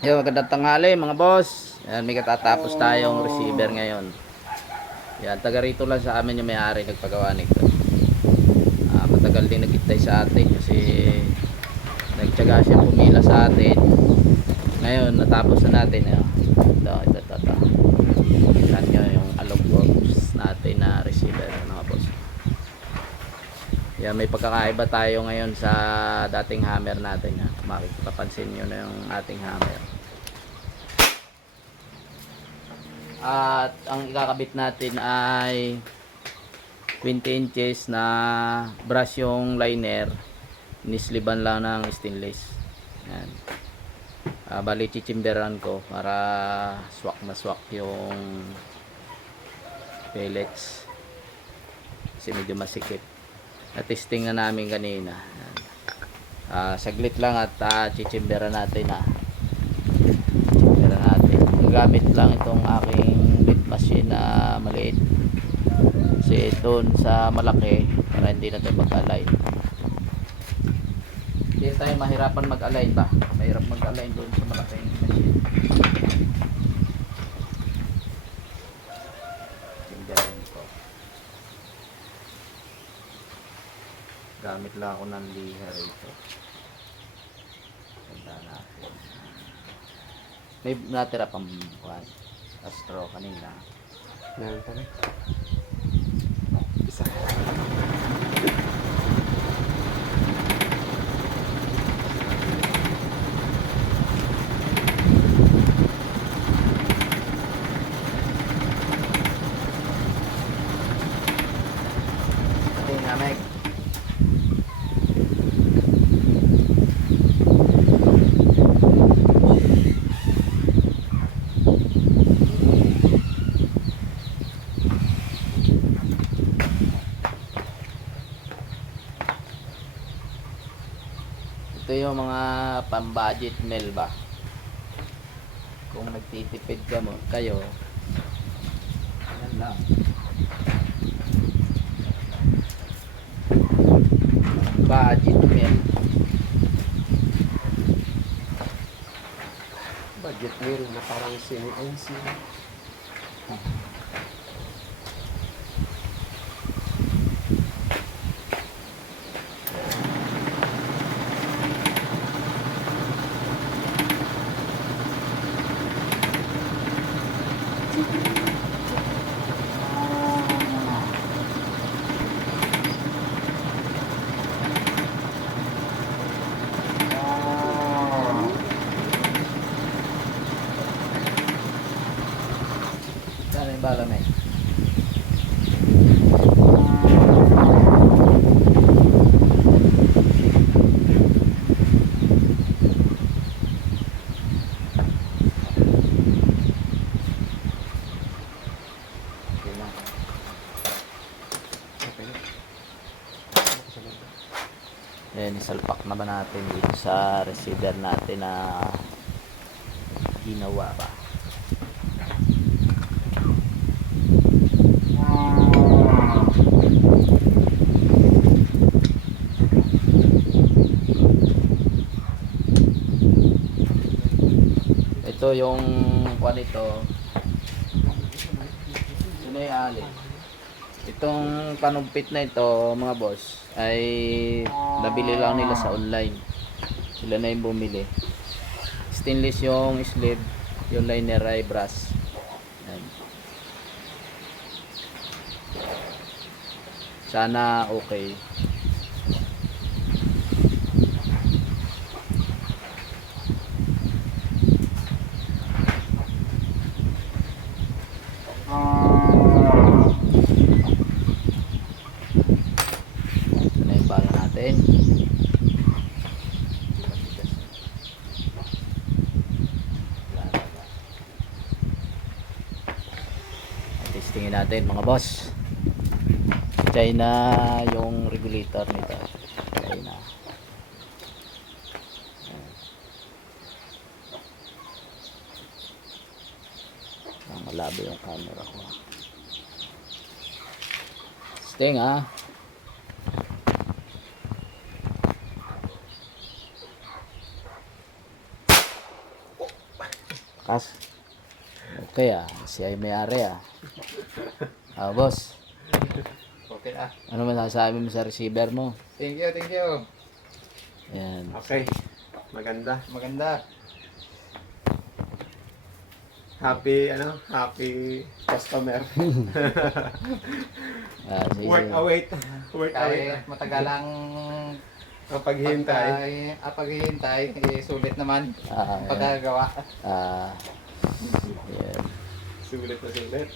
Yo, magandang tanghali mga boss. Yan, may katatapos tayong receiver ngayon. Yan, taga rito lang sa amin yung may-ari nagpagawa nito. Matagal din nagkitay sa atin kasi nagtiyaga siya pumila sa atin. Ngayon, natapos na natin. Ito. Tignan nyo yung alog box natin na receiver mga boss. Yan, may pagkakaiba tayo ngayon sa dating hammer natin. Mapapansin nyo na yung ating hammer. At ang ikakabit natin ay 20 inches na brush yung liner, nisliban lang ng stainless. Yan. Bali chichimberan ko para swak na swak yung pellets kasi medyo masikip. Na-testing na namin kanina. Saglit lang at chichimberan natin gamit lang itong aking bit machine na maliit kasi doon sa malaki para hindi natin mag-align, hindi tayo mahirapan mag-align ba, mahirap mag-align doon sa malaking machine. Tindahan ko, gamit lang ako ng liha rito. Tindahan natin, may natira pang buwan astro kanina. Meron pa rin. Isa. Pati nga Meg. Ito yung mga pang-budget meal ba. Kung nagtitipid kayo, yan lang. Budget meal. Budget meal na parang sini-NC. Saan yung bala Meg? Okay lang. Okay. Ayan, isalpak na ba natin dito sa receiver natin na ginawa ba. Ito yung kuha nito. Sino yung alin? Itong panumpit na ito mga boss ay nabili lang nila sa online. Sila na yung bumili. Stainless yung sleeve, yung liner ay brass. Yan. Sana okay. Ito na yung bala natin. Testingin natin mga boss. China yung regulator nito. China. Malabo yung camera ko. Sting Lakas. Okay siya ay may-ari boss. Okay ah. Ano masasabi mo sa receiver mo? Thank you, thank you. Yan. Okay. Maganda. Maganda. Happy customer. Sige. Work await. Work await. Kahit matagalang Ang paghihintay. paghihintay, sulit naman Yan. pagkagawa. Yan. Sulit na sulit.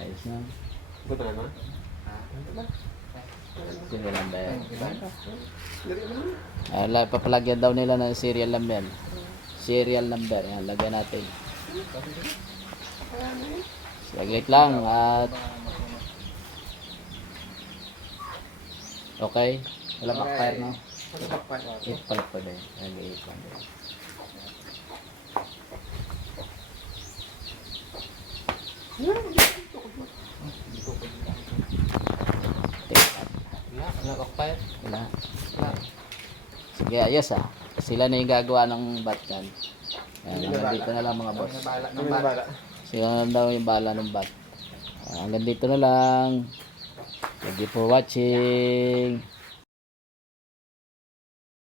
Ayos na. Buto na. Sige lang ba yan? Dali na. Papalagyan daw nila ng serial number. Serial number. Yan, lagyan natin. Saglit lang at okay. Wala backfire no? Ano ba pa? Palit pa din. Nag-8 lang din. Wala backfire. Wala. Wala. Sige, ayos Sila na yung gagawa ng bat yan. Yan, hanggang dito na lang mga boss. Nabala ng Ano bala. bala? Sila na daw yung bala ng bat. Hanggang dito na lang. Thank you for watching.